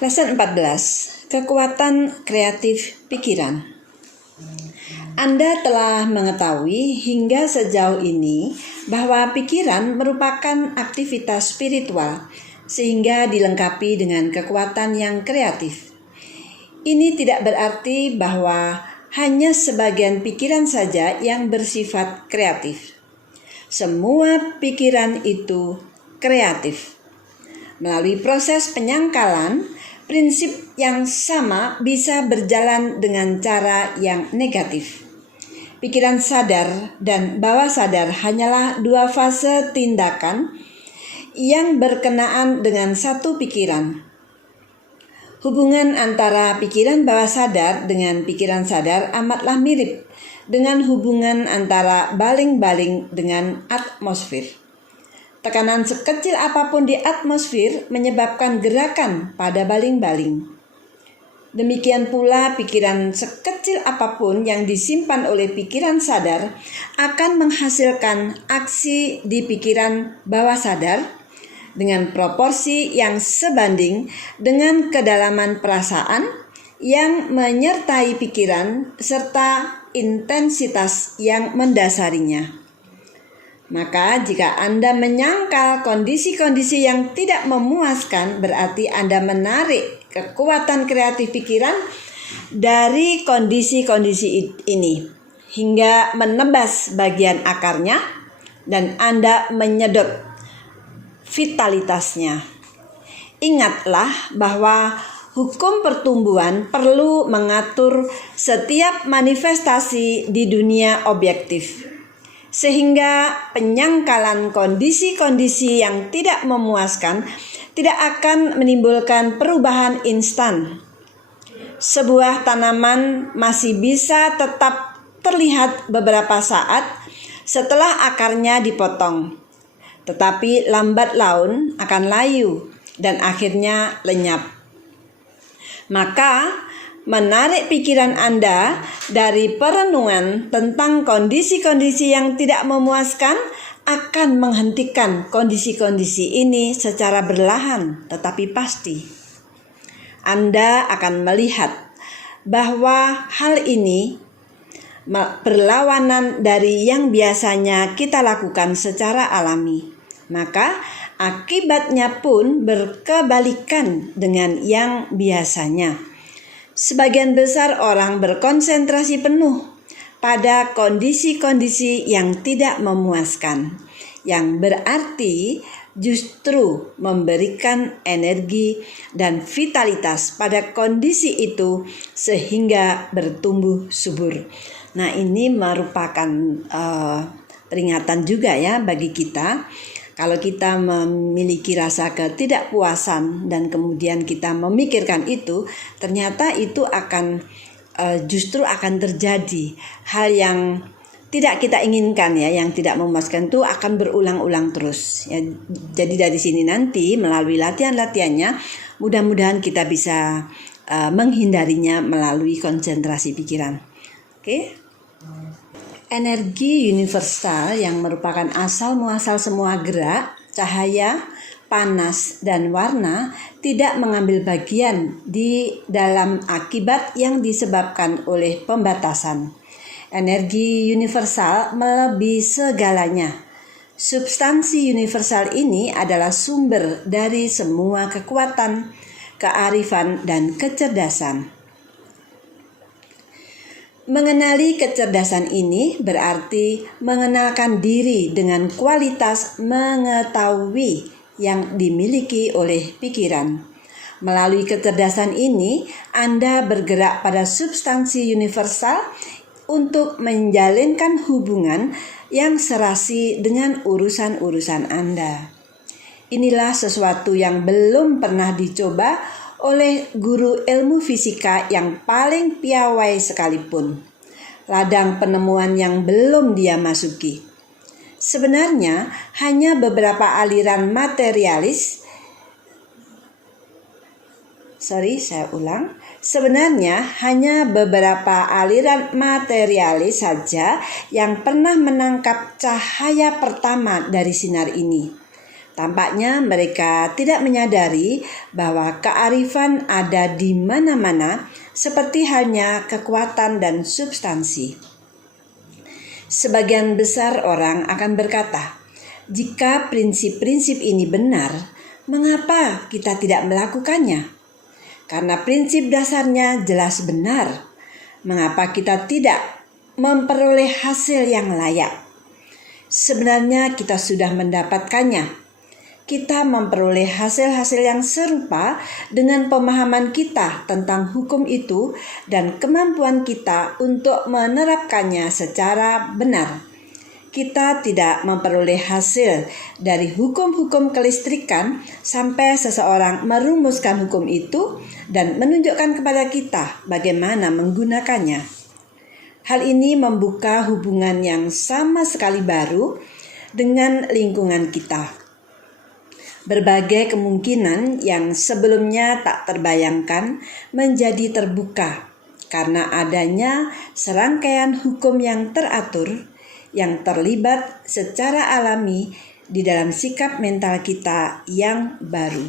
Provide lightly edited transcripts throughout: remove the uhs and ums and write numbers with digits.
Lesson 14, kekuatan kreatif pikiran. Anda telah mengetahui hingga sejauh ini bahwa pikiran merupakan aktivitas spiritual sehingga dilengkapi dengan kekuatan yang kreatif. Ini tidak berarti bahwa hanya sebagian pikiran saja yang bersifat kreatif. Semua pikiran itu kreatif. Melalui proses penyangkalan, prinsip yang sama bisa berjalan dengan cara yang negatif. Pikiran sadar dan bawah sadar hanyalah dua fase tindakan yang berkenaan dengan satu pikiran. Hubungan antara pikiran bawah sadar dengan pikiran sadar amatlah mirip dengan hubungan antara baling-baling dengan atmosfer. Tekanan sekecil apapun di atmosfer menyebabkan gerakan pada baling-baling. Demikian pula pikiran sekecil apapun yang disimpan oleh pikiran sadar akan menghasilkan aksi di pikiran bawah sadar dengan proporsi yang sebanding dengan kedalaman perasaan yang menyertai pikiran serta intensitas yang mendasarinya. Maka jika Anda menyangkal kondisi-kondisi yang tidak memuaskan, berarti Anda menarik kekuatan kreatif pikiran dari kondisi-kondisi ini hingga menebas bagian akarnya dan Anda menyedot vitalitasnya. Ingatlah bahwa hukum pertumbuhan perlu mengatur setiap manifestasi di dunia objektif, sehingga penyangkalan kondisi-kondisi yang tidak memuaskan tidak akan menimbulkan perubahan instan. Sebuah tanaman masih bisa tetap terlihat beberapa saat setelah akarnya dipotong, tetapi lambat laun akan layu dan akhirnya lenyap. Maka menarik pikiran Anda dari perenungan tentang kondisi-kondisi yang tidak memuaskan akan menghentikan kondisi-kondisi ini secara perlahan tetapi pasti. Anda akan melihat bahwa hal ini berlawanan dari yang biasanya kita lakukan secara alami. Maka akibatnya pun berkebalikan dengan yang biasanya. Sebagian besar orang berkonsentrasi penuh pada kondisi-kondisi yang tidak memuaskan, yang berarti justru memberikan energi dan vitalitas pada kondisi itu sehingga bertumbuh subur. Nah, ini merupakan peringatan juga ya bagi kita. Kalau kita memiliki rasa ketidakpuasan dan kemudian kita memikirkan itu, ternyata itu akan justru akan terjadi hal yang tidak kita inginkan ya, yang tidak memuaskan itu akan berulang-ulang terus. Ya, jadi dari sini nanti melalui latihan-latihannya, mudah-mudahan kita bisa menghindarinya melalui konsentrasi pikiran. Oke? Energi universal yang merupakan asal muasal semua gerak, cahaya, panas, dan warna tidak mengambil bagian di dalam akibat yang disebabkan oleh pembatasan. Energi universal melebihi segalanya. Substansi universal ini adalah sumber dari semua kekuatan, kearifan, dan kecerdasan. Mengenali kecerdasan ini berarti mengenalkan diri dengan kualitas mengetahui yang dimiliki oleh pikiran. Melalui kecerdasan ini, Anda bergerak pada substansi universal untuk menjalinkan hubungan yang serasi dengan urusan-urusan Anda. Inilah sesuatu yang belum pernah dicoba oleh guru ilmu fisika yang paling piawai sekalipun. Ladang penemuan yang belum dia masuki. Sebenarnya hanya beberapa aliran materialis. Sebenarnya hanya beberapa aliran materialis saja yang pernah menangkap cahaya pertama dari sinar ini. Tampaknya mereka tidak menyadari bahwa kearifan ada di mana-mana, seperti halnya kekuatan dan substansi. Sebagian besar orang akan berkata, jika prinsip-prinsip ini benar, mengapa kita tidak melakukannya? Karena prinsip dasarnya jelas benar. Mengapa kita tidak memperoleh hasil yang layak? Sebenarnya kita sudah mendapatkannya. Kita memperoleh hasil-hasil yang serupa dengan pemahaman kita tentang hukum itu dan kemampuan kita untuk menerapkannya secara benar. Kita tidak memperoleh hasil dari hukum-hukum kelistrikan sampai seseorang merumuskan hukum itu dan menunjukkan kepada kita bagaimana menggunakannya. Hal ini membuka hubungan yang sama sekali baru dengan lingkungan kita. Berbagai kemungkinan yang sebelumnya tak terbayangkan menjadi terbuka karena adanya serangkaian hukum yang teratur yang terlibat secara alami di dalam sikap mental kita yang baru.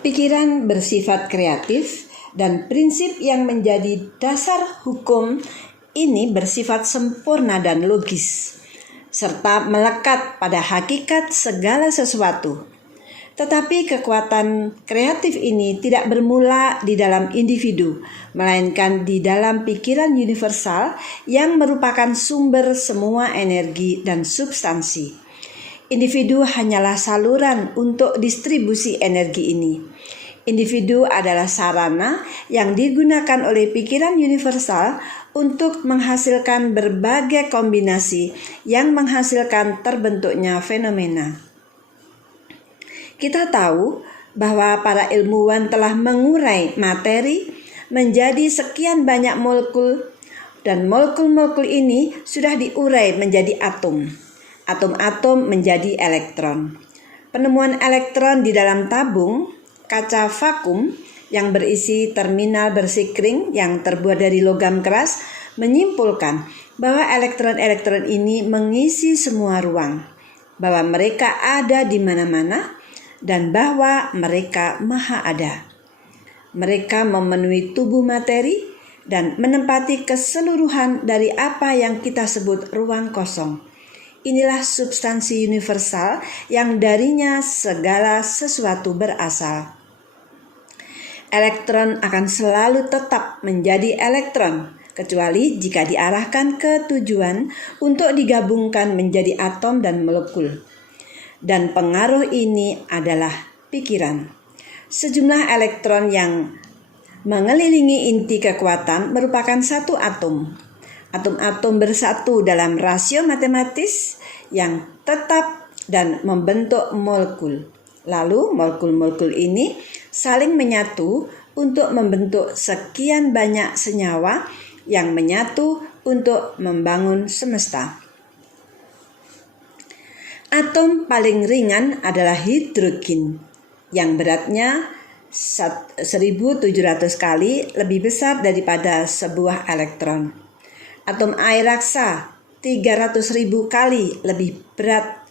Pikiran bersifat kreatif dan prinsip yang menjadi dasar hukum ini bersifat sempurna dan logis, serta melekat pada hakikat segala sesuatu. Tetapi kekuatan kreatif ini tidak bermula di dalam individu, melainkan di dalam pikiran universal yang merupakan sumber semua energi dan substansi. Individu hanyalah saluran untuk distribusi energi ini. Individu adalah sarana yang digunakan oleh pikiran universal untuk menghasilkan berbagai kombinasi yang menghasilkan terbentuknya fenomena. Kita tahu bahwa para ilmuwan telah mengurai materi menjadi sekian banyak molekul, dan molekul-molekul ini sudah diurai menjadi atom. Atom-atom menjadi elektron. Penemuan elektron di dalam tabung kaca vakum yang berisi terminal bersikring yang terbuat dari logam keras menyimpulkan bahwa elektron-elektron ini mengisi semua ruang, bahwa mereka ada di mana-mana, dan bahwa mereka maha ada. Mereka memenuhi tubuh materi dan menempati keseluruhan dari apa yang kita sebut ruang kosong. Inilah substansi universal yang darinya segala sesuatu berasal. Elektron akan selalu tetap menjadi elektron, kecuali jika diarahkan ke tujuan untuk digabungkan menjadi atom dan molekul. Dan pengaruh ini adalah pikiran. Sejumlah elektron yang mengelilingi inti kekuatan merupakan satu atom. Atom-atom bersatu dalam rasio matematis yang tetap dan membentuk molekul. Lalu molekul-molekul ini saling menyatu untuk membentuk sekian banyak senyawa yang menyatu untuk membangun semesta. Atom paling ringan adalah hidrogen yang beratnya 1.700 kali lebih besar daripada sebuah elektron. Atom air raksa 300.000 kali lebih berat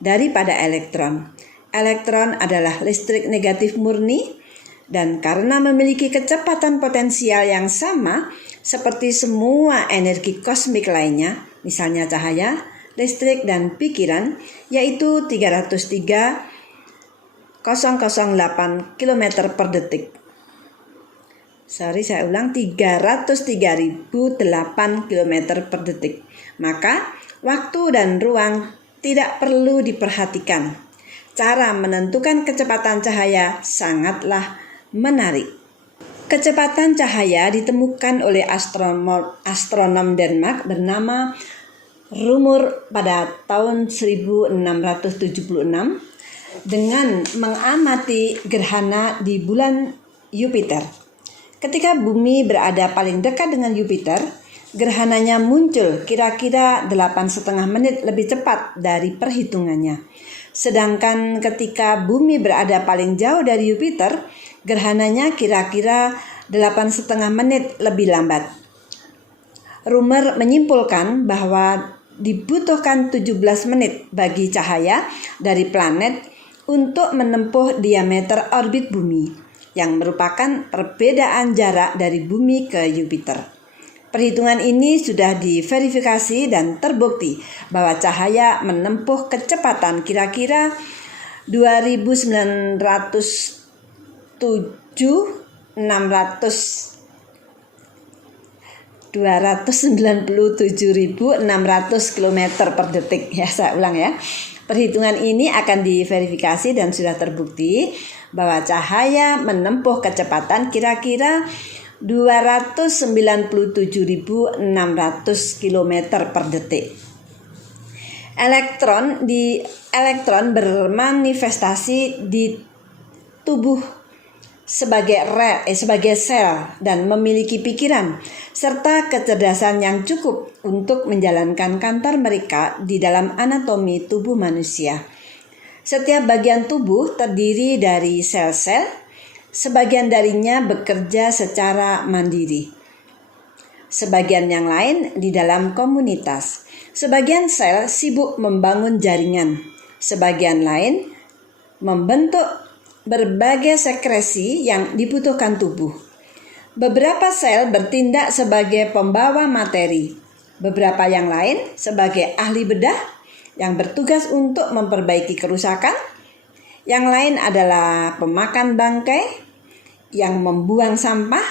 daripada elektron. Elektron adalah listrik negatif murni dan karena memiliki kecepatan potensial yang sama seperti semua energi kosmik lainnya, misalnya cahaya, listrik dan pikiran, yaitu 303.008 km per detik. 303.008 km per detik. Maka waktu dan ruang tidak perlu diperhatikan. Cara menentukan kecepatan cahaya sangatlah menarik. Kecepatan cahaya ditemukan oleh astronom Denmark bernama Rumur pada tahun 1676 dengan mengamati gerhana di bulan Jupiter. Ketika bumi berada paling dekat dengan Jupiter, gerhananya muncul kira-kira 8,5 menit lebih cepat dari perhitungannya. Sedangkan ketika bumi berada paling jauh dari Jupiter, gerhananya kira-kira 8,5 menit lebih lambat. Rumor menyimpulkan bahwa dibutuhkan 17 menit bagi cahaya dari planet untuk menempuh diameter orbit bumi, yang merupakan perbedaan jarak dari bumi ke Jupiter. Perhitungan ini sudah diverifikasi dan terbukti bahwa cahaya menempuh kecepatan kira-kira 297.600 km per detik. Ya, saya ulang ya. Perhitungan ini akan diverifikasi dan sudah terbukti bahwa cahaya menempuh kecepatan kira-kira 297.600 km per detik. Elektron bermanifestasi di tubuh sebagai sel dan memiliki pikiran serta kecerdasan yang cukup untuk menjalankan kantor mereka di dalam anatomi tubuh manusia. Setiap bagian tubuh terdiri dari sel-sel. Sebagian darinya bekerja secara mandiri. Sebagian yang lain di dalam komunitas. Sebagian sel sibuk membangun jaringan. Sebagian lain membentuk berbagai sekresi yang dibutuhkan tubuh. Beberapa sel bertindak sebagai pembawa materi. Beberapa yang lain sebagai ahli bedah yang bertugas untuk memperbaiki kerusakan. Yang lain adalah pemakan bangkai yang membuang sampah.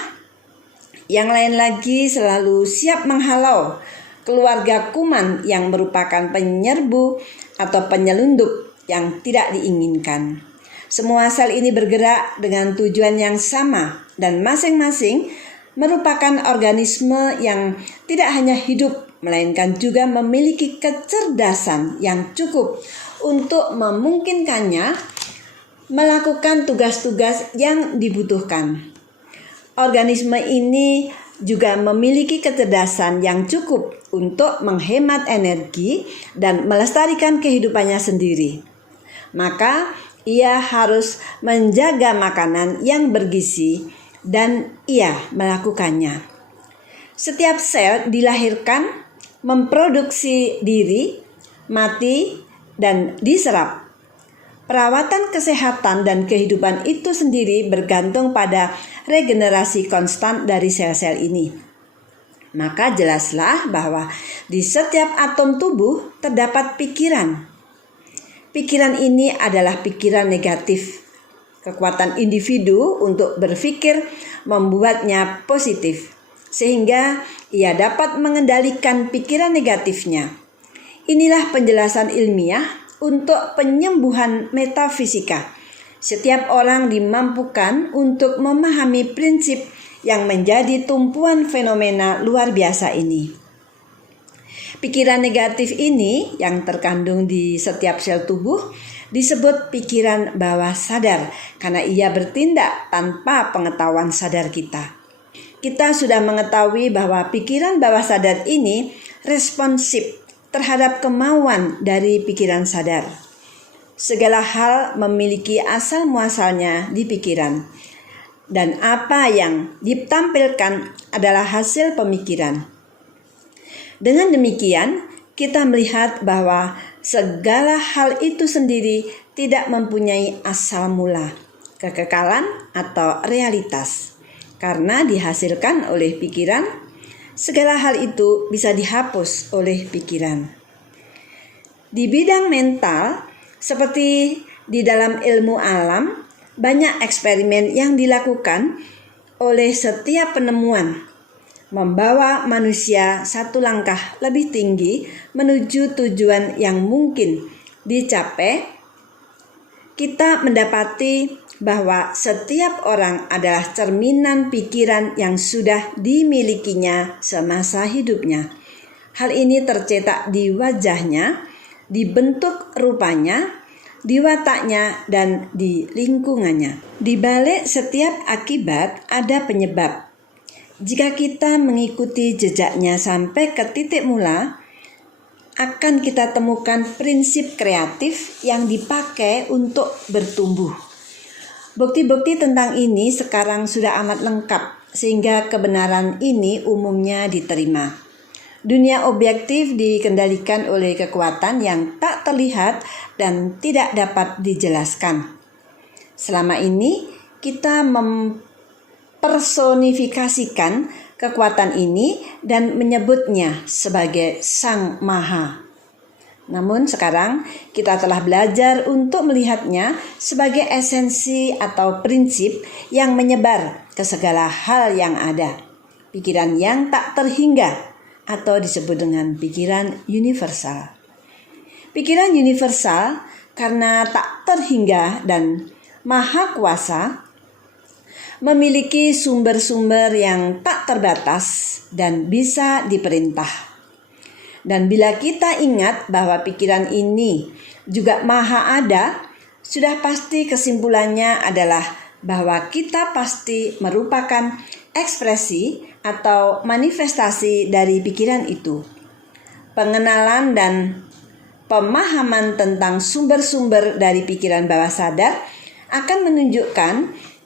Yang lain lagi selalu siap menghalau keluarga kuman yang merupakan penyerbu atau penyelundup yang tidak diinginkan. Semua sel ini bergerak dengan tujuan yang sama dan masing-masing merupakan organisme yang tidak hanya hidup melainkan juga memiliki kecerdasan yang cukup untuk memungkinkannya melakukan tugas-tugas yang dibutuhkan. Organisme ini juga memiliki kecerdasan yang cukup untuk menghemat energi dan melestarikan kehidupannya sendiri. Maka ia harus menjaga makanan yang bergizi dan ia melakukannya. Setiap sel dilahirkan, memproduksi diri, mati, dan diserap. Perawatan kesehatan dan kehidupan itu sendiri bergantung pada regenerasi konstan dari sel-sel ini. Maka jelaslah bahwa di setiap atom tubuh terdapat pikiran. Pikiran ini adalah pikiran negatif. Kekuatan individu untuk berpikir membuatnya positif, sehingga ia dapat mengendalikan pikiran negatifnya. Inilah penjelasan ilmiah untuk penyembuhan metafisika. Setiap orang dimampukan untuk memahami prinsip yang menjadi tumpuan fenomena luar biasa ini. Pikiran negatif ini yang terkandung di setiap sel tubuh disebut pikiran bawah sadar karena ia bertindak tanpa pengetahuan sadar kita. Kita sudah mengetahui bahwa pikiran bawah sadar ini responsif terhadap kemauan dari pikiran sadar. Segala hal memiliki asal muasalnya di pikiran, dan apa yang ditampilkan adalah hasil pemikiran. Dengan demikian, kita melihat bahwa segala hal itu sendiri tidak mempunyai asal mula, kekekalan atau realitas. Karena dihasilkan oleh pikiran, segala hal itu bisa dihapus oleh pikiran. Di bidang mental, seperti di dalam ilmu alam, banyak eksperimen yang dilakukan oleh setiap penemuan, membawa manusia satu langkah lebih tinggi menuju tujuan yang mungkin dicapai. Kita mendapati bahwa setiap orang adalah cerminan pikiran yang sudah dimilikinya semasa hidupnya. Hal ini tercetak di wajahnya, di bentuk rupanya, di wataknya, dan di lingkungannya. Di balik setiap akibat ada penyebab. Jika kita mengikuti jejaknya sampai ke titik mula, akan kita temukan prinsip kreatif yang dipakai untuk bertumbuh. Bukti-bukti tentang ini sekarang sudah amat lengkap, sehingga kebenaran ini umumnya diterima. Dunia objektif dikendalikan oleh kekuatan yang tak terlihat dan tidak dapat dijelaskan. Selama ini kita mempersonifikasikan kekuatan ini dan menyebutnya sebagai Sang Maha. Namun sekarang kita telah belajar untuk melihatnya sebagai esensi atau prinsip yang menyebar ke segala hal yang ada. Pikiran yang tak terhingga atau disebut dengan pikiran universal. Pikiran universal karena tak terhingga dan maha kuasa, memiliki sumber-sumber yang tak terbatas dan bisa diperintah. Dan bila kita ingat bahwa pikiran ini juga maha ada, sudah pasti kesimpulannya adalah bahwa kita pasti merupakan ekspresi atau manifestasi dari pikiran itu. Pengenalan dan pemahaman tentang sumber-sumber dari pikiran bawah sadar akan menunjukkan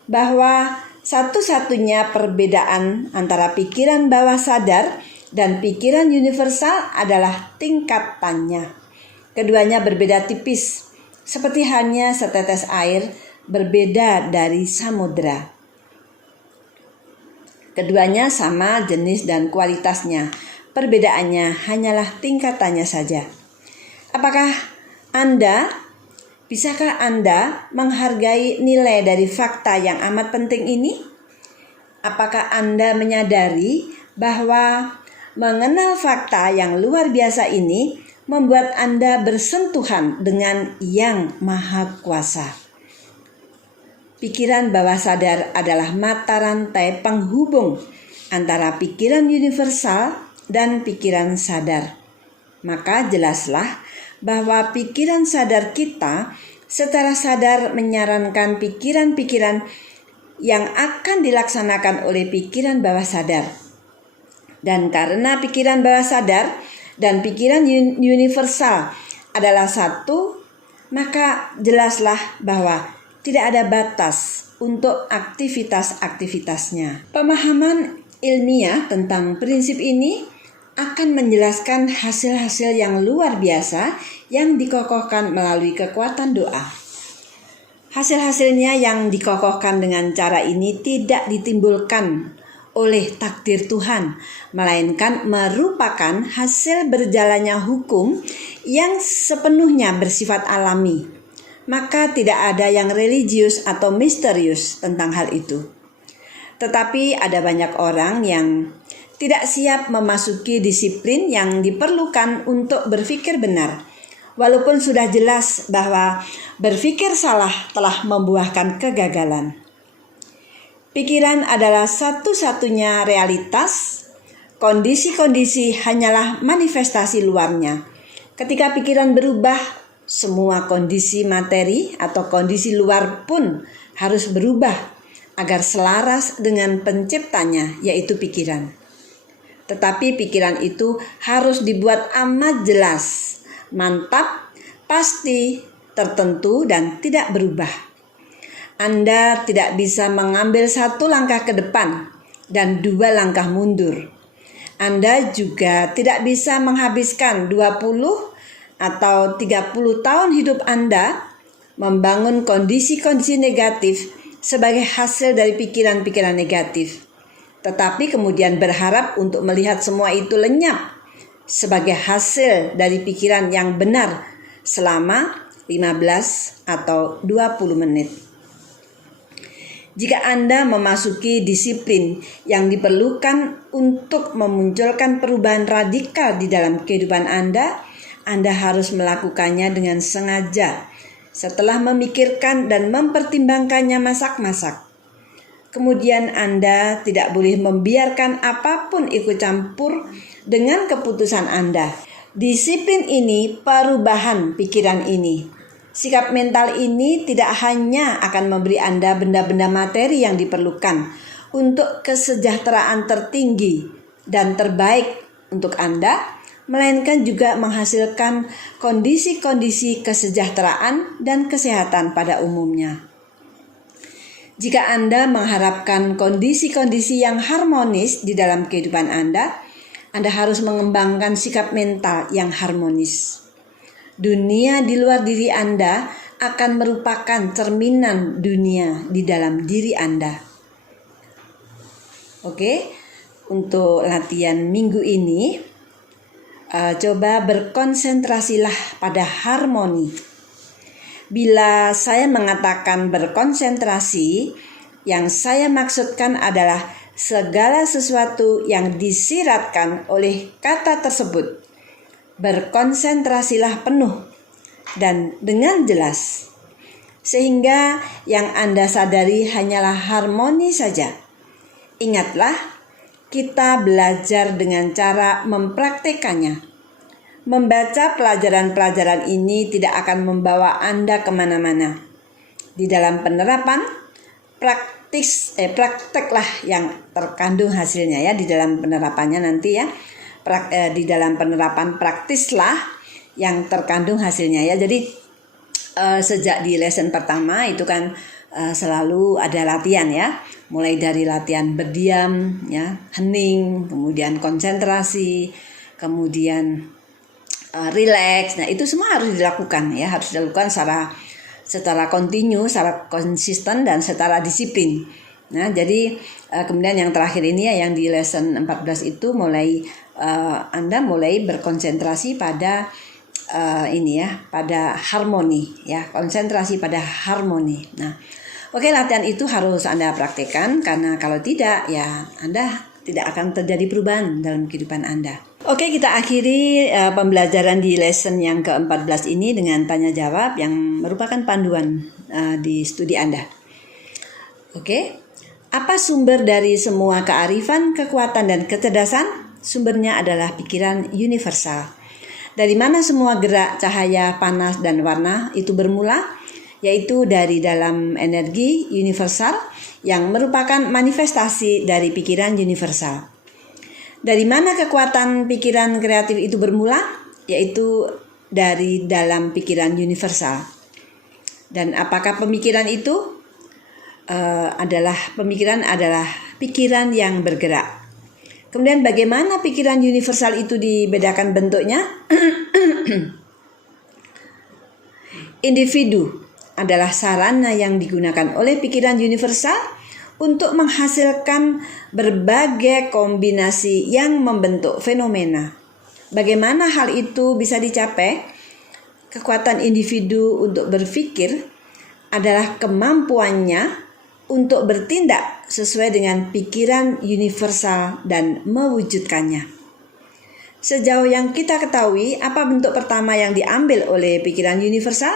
bahwa satu-satunya perbedaan antara pikiran bawah sadar dan pikiran universal adalah tingkatannya. Keduanya berbeda tipis, seperti hanya setetes air berbeda dari samudera. Keduanya sama jenis dan kualitasnya. Perbedaannya hanyalah tingkatannya saja. Bisakah Anda menghargai nilai dari fakta yang amat penting ini? Apakah Anda menyadari bahwa mengenal fakta yang luar biasa ini membuat Anda bersentuhan dengan Yang Maha Kuasa? Pikiran bawah sadar adalah mata rantai penghubung antara pikiran universal dan pikiran sadar. Maka jelaslah bahwa pikiran sadar kita secara sadar menyarankan pikiran-pikiran yang akan dilaksanakan oleh pikiran bawah sadar. Dan karena pikiran bawah sadar dan pikiran universal adalah satu, maka jelaslah bahwa tidak ada batas untuk aktivitas-aktivitasnya. Pemahaman ilmiah tentang prinsip ini akan menjelaskan hasil-hasil yang luar biasa yang dikokohkan melalui kekuatan doa. Hasil-hasilnya yang dikokohkan dengan cara ini tidak ditimbulkan oleh takdir Tuhan, melainkan merupakan hasil berjalannya hukum yang sepenuhnya bersifat alami. Maka tidak ada yang religius atau misterius tentang hal itu. Tetapi ada banyak orang yang tidak siap memasuki disiplin yang diperlukan untuk berpikir benar, walaupun sudah jelas bahwa berpikir salah telah membuahkan kegagalan. Pikiran adalah satu-satunya realitas, kondisi-kondisi hanyalah manifestasi luarnya. Ketika pikiran berubah, semua kondisi materi atau kondisi luar pun harus berubah agar selaras dengan penciptanya, yaitu pikiran. Tetapi pikiran itu harus dibuat amat jelas, mantap, pasti, tertentu, dan tidak berubah. Anda tidak bisa mengambil satu langkah ke depan dan 2 langkah mundur. Anda juga tidak bisa menghabiskan 20 atau 30 tahun hidup Anda membangun kondisi-kondisi negatif sebagai hasil dari pikiran-pikiran negatif, tetapi kemudian berharap untuk melihat semua itu lenyap sebagai hasil dari pikiran yang benar selama 15 atau 20 menit. Jika Anda memasuki disiplin yang diperlukan untuk memunculkan perubahan radikal di dalam kehidupan Anda harus melakukannya dengan sengaja setelah memikirkan dan mempertimbangkannya masak-masak. Kemudian Anda tidak boleh membiarkan apapun ikut campur dengan keputusan Anda. Disiplin ini perubahan pikiran ini. Sikap mental ini tidak hanya akan memberi Anda benda-benda materi yang diperlukan untuk kesejahteraan tertinggi dan terbaik untuk Anda, melainkan juga menghasilkan kondisi-kondisi kesejahteraan dan kesehatan pada umumnya. Jika Anda mengharapkan kondisi-kondisi yang harmonis di dalam kehidupan Anda Anda harus mengembangkan sikap mental yang harmonis. Dunia di luar diri Anda akan merupakan cerminan dunia di dalam diri Anda. Oke, untuk latihan minggu ini, coba berkonsentrasilah pada harmoni. Bila saya mengatakan berkonsentrasi, yang saya maksudkan adalah segala sesuatu yang disiratkan oleh kata tersebut. Berkonsentrasilah penuh dan dengan jelas, sehingga yang Anda sadari hanyalah harmoni saja. Ingatlah, kita belajar dengan cara mempraktekannya. Membaca pelajaran-pelajaran ini tidak akan membawa Anda kemana-mana. Di dalam penerapan, prakteklah yang terkandung hasilnya ya, di dalam penerapannya nanti ya. Di dalam penerapan praktislah yang terkandung hasilnya ya. Jadi sejak di lesson pertama itu kan selalu ada latihan ya, mulai dari latihan berdiam ya, hening, kemudian konsentrasi, kemudian relax. Nah, itu semua harus dilakukan ya, harus dilakukan secara kontinu, secara konsisten dan secara disiplin. Nah, jadi kemudian yang terakhir ini ya, yang di lesson 14 itu mulai Anda mulai berkonsentrasi pada pada harmoni ya, konsentrasi pada harmoni. Nah, oke, latihan itu harus Anda praktekkan, karena kalau tidak ya Anda tidak akan terjadi perubahan dalam kehidupan Anda. Oke, kita akhiri pembelajaran di lesson yang ke-14 ini dengan tanya jawab yang merupakan panduan di studi Anda. Oke, apa sumber dari semua kearifan, kekuatan, dan kecerdasan? Sumbernya adalah pikiran universal. Dari mana semua gerak, cahaya, panas, dan warna itu bermula? Yaitu dari dalam energi universal yang merupakan manifestasi dari pikiran universal. Dari mana kekuatan pikiran kreatif itu bermula? Yaitu dari dalam pikiran universal. Dan apakah pemikiran itu? Pemikiran adalah pikiran yang bergerak. Kemudian bagaimana pikiran universal itu dibedakan bentuknya? Individu adalah sarana yang digunakan oleh pikiran universal untuk menghasilkan berbagai kombinasi yang membentuk fenomena. Bagaimana hal itu bisa dicapai? Kekuatan individu untuk berpikir adalah kemampuannya untuk bertindak sesuai dengan pikiran universal dan mewujudkannya. Sejauh yang kita ketahui, apa bentuk pertama yang diambil oleh pikiran universal?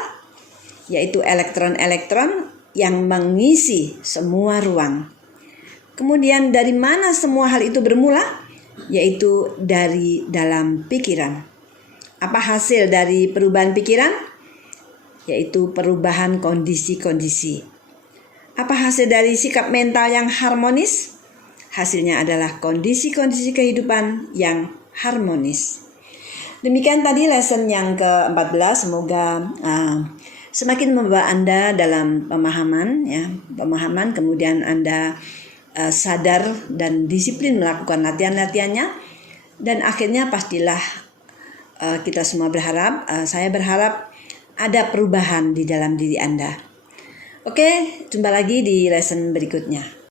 Yaitu elektron-elektron yang mengisi semua ruang. Kemudian dari mana semua hal itu bermula? Yaitu dari dalam pikiran. Apa hasil dari perubahan pikiran? Yaitu perubahan kondisi-kondisi. Apa hasil dari sikap mental yang harmonis? Hasilnya adalah kondisi-kondisi kehidupan yang harmonis. Demikian tadi lesson yang ke-14. Semoga semakin membawa Anda dalam pemahaman, kemudian Anda sadar dan disiplin melakukan latihan-latihannya, dan akhirnya pastilah kita semua berharap, saya berharap ada perubahan di dalam diri Anda. Oke, jumpa lagi di lesson berikutnya.